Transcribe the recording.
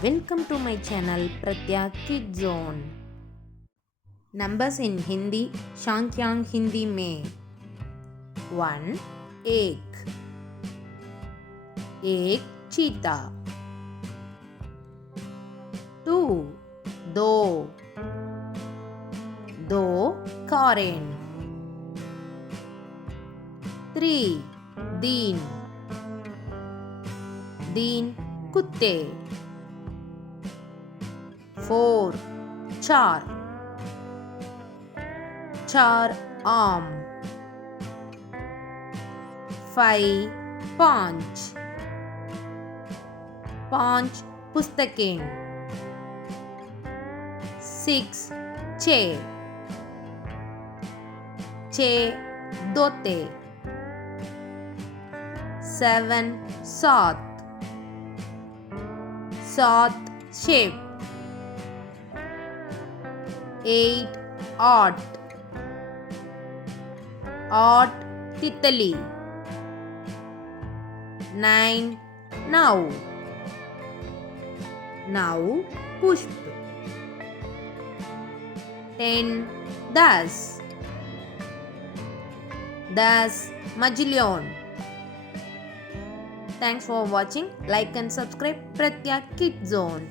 Welcome to my channel Pratya Kid Zone. Numbers in Hindi, Shankyang Hindi में 1. एक चीता 2. दो कारें 3. दीन कुत्ते 4. चार आम 5. पांच पुस्तकें 6. छः दोते 7. सात शेप 8. आठ तितली 9. नाव पुष्प 10. दस मजिलियन. Thanks for watching. Like and subscribe Pratya Kid Zone.